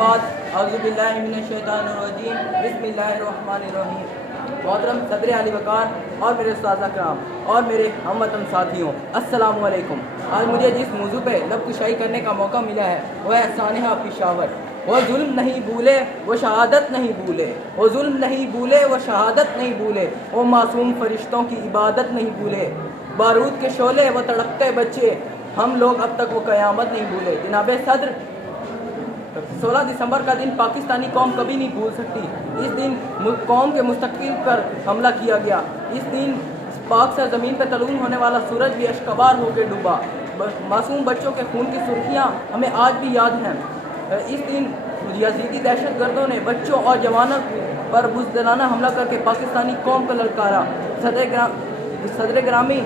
बाद औज़ुबिल्लाहिमिनश्शैतानिर्रजीम बिस्मिल्लाहिर्रहमानिर्रहीम। मोहतरम सदर अली वक़ार और मेरे उस्ताद कराम और मेरे हमवतन साथियों, अस्सलामु अलैकुम। आज मुझे जिस मौजू पे लब कुशाई करने का मौका मिला है वह है सानिहा पेशावर। वो जुल्म नहीं भूले वो शहादत नहीं भूले, वो जुल्म नहीं भूले वो शहादत नहीं भूले, वो मासूम फरिश्तों की इबादत नहीं भूले। बारूद के शोले वो तड़पते बच्चे, हम लोग अब तक वो क़यामत नहीं भूले। जनाब सदर, 16 दिसंबर का दिन पाकिस्तानी कौम कभी नहीं भूल सकती। इस दिन कौम के मुस्तक़बिल पर हमला किया गया। इस दिन पाक से ज़मीन पर तलूम होने वाला सूरज भी अश्कबार होकर डूबा। मासूम बच्चों के खून की सुर्खियाँ हमें आज भी याद हैं। इस दिन यजीदी दहशत गर्दों ने बच्चों और जवानों पर बुज़दिलाना हमला करके पाकिस्तानी कौम को ललकारा। सदर ग्रामी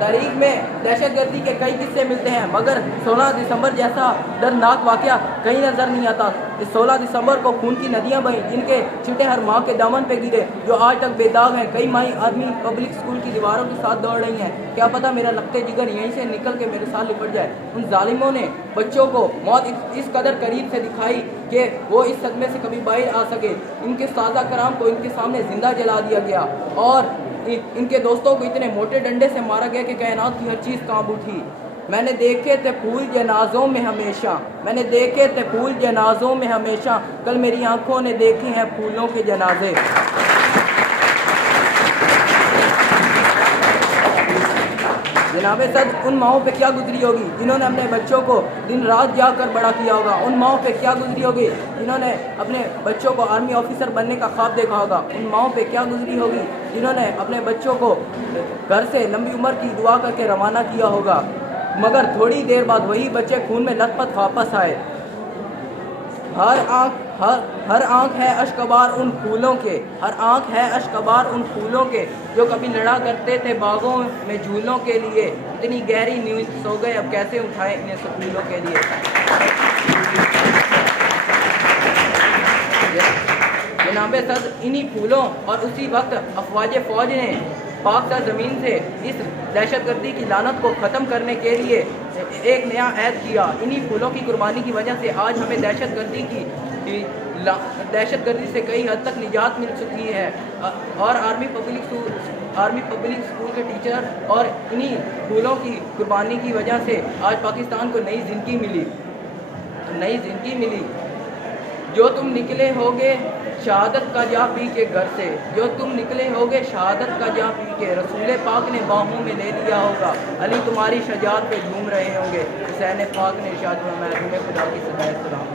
तारीख में दहशत गर्दी के कई किस्से मिलते हैं, मगर 16 दिसंबर जैसा दर्दनाक वाक़या कहीं नज़र नहीं आता। इस 16 दिसंबर को खून की नदियां बहीं, जिनके छिटे हर माँ के दामन पे गिरे, जो आज तक बेदाग हैं। कई माई आर्मी पब्लिक स्कूल की दीवारों के साथ दौड़ रही हैं। क्या पता मेरा लपटे जिगर यहीं से निकल के मेरे साथ लिपट जाए। उन जालिमों ने बच्चों को मौत इस कदर करीब से दिखाई कि वो इस सदमे से कभी बाहर आ सके। इनके सादा कराम को इनके सामने जिंदा जला दिया गया और इनके दोस्तों को इतने मोटे डंडे से मारा गया कि कायनात की हर चीज़ कांप उठी। मैंने देखे थे फूल जनाजों में हमेशा, मैंने देखे थे फूल जनाजों में हमेशा, कल मेरी आंखों ने देखे हैं फूलों के जनाजे। जनाब सद, उन माओं पे क्या गुजरी होगी जिन्होंने अपने बच्चों को दिन रात जाकर बड़ा किया होगा। उन माओं पे क्या गुजरी होगी जिन्होंने अपने बच्चों को आर्मी ऑफिसर बनने का ख्वाब देखा होगा। उन माओं पे क्या गुजरी होगी जिन्होंने अपने बच्चों को घर से लंबी उम्र की दुआ करके रवाना किया होगा, मगर थोड़ी देर बाद वही बच्चे खून में लथपथ वापस आए। हर आँख है अश्कबार उन फूलों के, हर आँख है अश्कबार उन फूलों के, जो कभी लड़ा करते थे बागों में झूलों के लिए। इतनी गहरी नींद सो गए, अब कैसे उठाएं इन्हें स्कूलों के लिए। जनाब सद, इन्हीं फूलों और उसी वक्त अफवाज फौज ने पाक सा ज़मीन से इस दहशतगर्दी की लानत को ख़त्म करने के लिए एक नया ऐद किया। इन्हीं फूलों की कुर्बानी की वजह से आज हमें दहशतगर्दी से कई हद तक निजात मिल चुकी है और आर्मी पब्लिक स्कूल के टीचर और इन्हीं फूलों की कुर्बानी की वजह से आज पाकिस्तान को नई ज़िंदगी मिली। जो तुम निकले होगे शहादत का जा पी के घर से, जो तुम निकले होगे शहादत का जा पी के, रसूल पाक ने बाहों में ले लिया होगा, अली तुम्हारी शजात पे झूम रहे होंगे। हुसैन पाक ने इरशाद फरमाया, तुम्हें खुदा की सदा सलाम।